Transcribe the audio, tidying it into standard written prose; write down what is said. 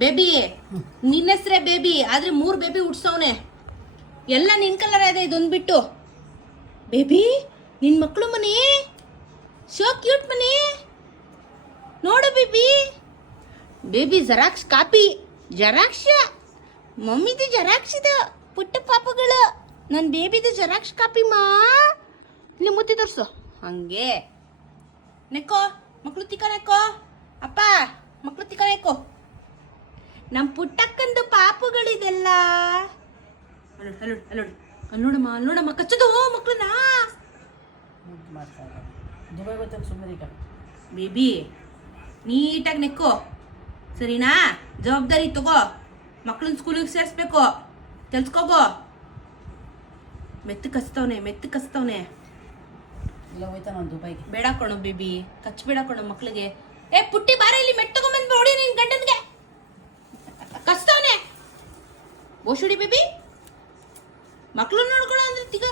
Baby ನಿನ್ನ ಹೆಸ್ರೇ baby ಆದ್ರೆ 3 baby ಹುಡ್ಸವ್ನೆ. ಎಲ್ಲ ನಿನ್ ಕಲರ್ ಇದೆ ಇದೊಂದು ಬಿಟ್ಟು. ಬೇಬಿ ನಿನ್ ಮಕ್ಳು ಮನೆ ಸೋ ಕ್ಯೂಟ್ ಮನೆ ನೋಡು baby. Baby xerox copy xerox ಮಮ್ಮಿದು ಜೆರಾಕ್ಸ್ ಇದು ಪುಟ್ಟ ಪಾಪಗಳು. ನನ್ನ ಬೇಬಿದು ಜೆರಾಕ್ಸ್ ಕಾಪಿ ಮಾ. ಇಲ್ಲಿ ಮುತ್ತಿ ತೋರ್ಸು ಹಂಗೆ. ನೆಕ್ಕೋ ಮಕ್ಳು ತಿಕ್ಕ ನೆಕ್ಕೋ. ಅಪ್ಪ ಮಕ್ಳು ತಿಕ್ಕ ನೆಕ್ಕೋ. ನಮ್ಮ ಪುಟ್ಟಕ್ಕಂದು ಪಾಪುಗಳಿದೆಲ್ಲ. ಅಲ್ಲೋಡಮ್ಮ ಅಲ್ಲೋಡಮ್ಮ ಕಚ್ಚದು ಮಕ್ಳನ್ನ. ಬೇಬಿ ನೀಟಾಗಿ ನೆಕ್ಕೋ ಸರಿನಾ. ಜವಾಬ್ದಾರಿ ತಗೋ. ಮಕ್ಳನ್ನ ಸ್ಕೂಲಿಗೆ ಸೇರಿಸ್ಬೇಕು. ಕೆಲ್ಸ್ಕೋಗೋ. ಮೆತ್ತು ಕಸ್ತವನೆ. ಬೇಡ ಕೊಣೋ ಬೇಬಿ ಕಚ್ಬೇಡ ಕೊಣೋ ಮಕ್ಳಿಗೆ. ಏ ಪುಟ್ಟಿ ಬಾರ ಇಲ್ಲಿ ಮೆಟ್ಟು ತಗೊಂಬಂದ್ ಹೊಡಿ ನಿನ್ ಗಂಡನ್ಗೆ. ಕಸ್ತವನೆ ಬೋಶುಡಿ ಬೇಬಿ. ಮಕ್ಳು ನೋಡ್ಕೊಳ ಅಂದ್ರೆ ತಿಗ